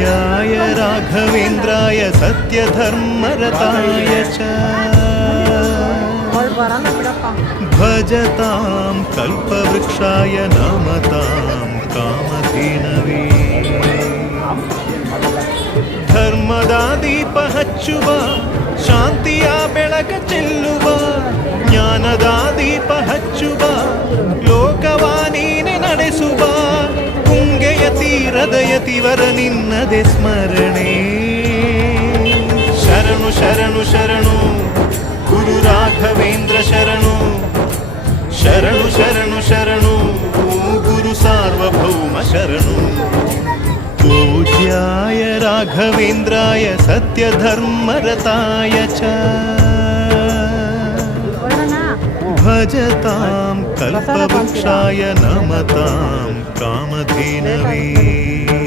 पूज्याय राघवेन्द्राय सत्यधर्मरताय च भजतां कल्पवृक्षाय नमतां कामधेनवे ಧರ್ಮದ ದೀಪ ಹಚ್ಚುವ ಶಾಂತಿಯ ಬೆಳಕ ಚೆಲ್ಲುವ ಜ್ಞಾನದ ದೀಪ ಹಚ್ಚುವ ಲೋಕವ ನೀನೆ ನಡೆಸುವ ತುಂಗೆಯ ತೀರದ ಯತಿವರ ನಿನ್ನದೆ ಸ್ಮರಣೆ ಶರಣು ಶರಣು ಶರಣು ಗುರು ರಾಘವೇಂದ್ರ ಶರಣು ಶರಣು ಶರಣು ಶರಣು ಗುರು ಸಾರ್ವಭೌಮ ಶರಣು पूज्याय राघवेन्द्राय सत्यधर्मरताय च भजतां कल्पवृक्षाय नमतां कामधेनवे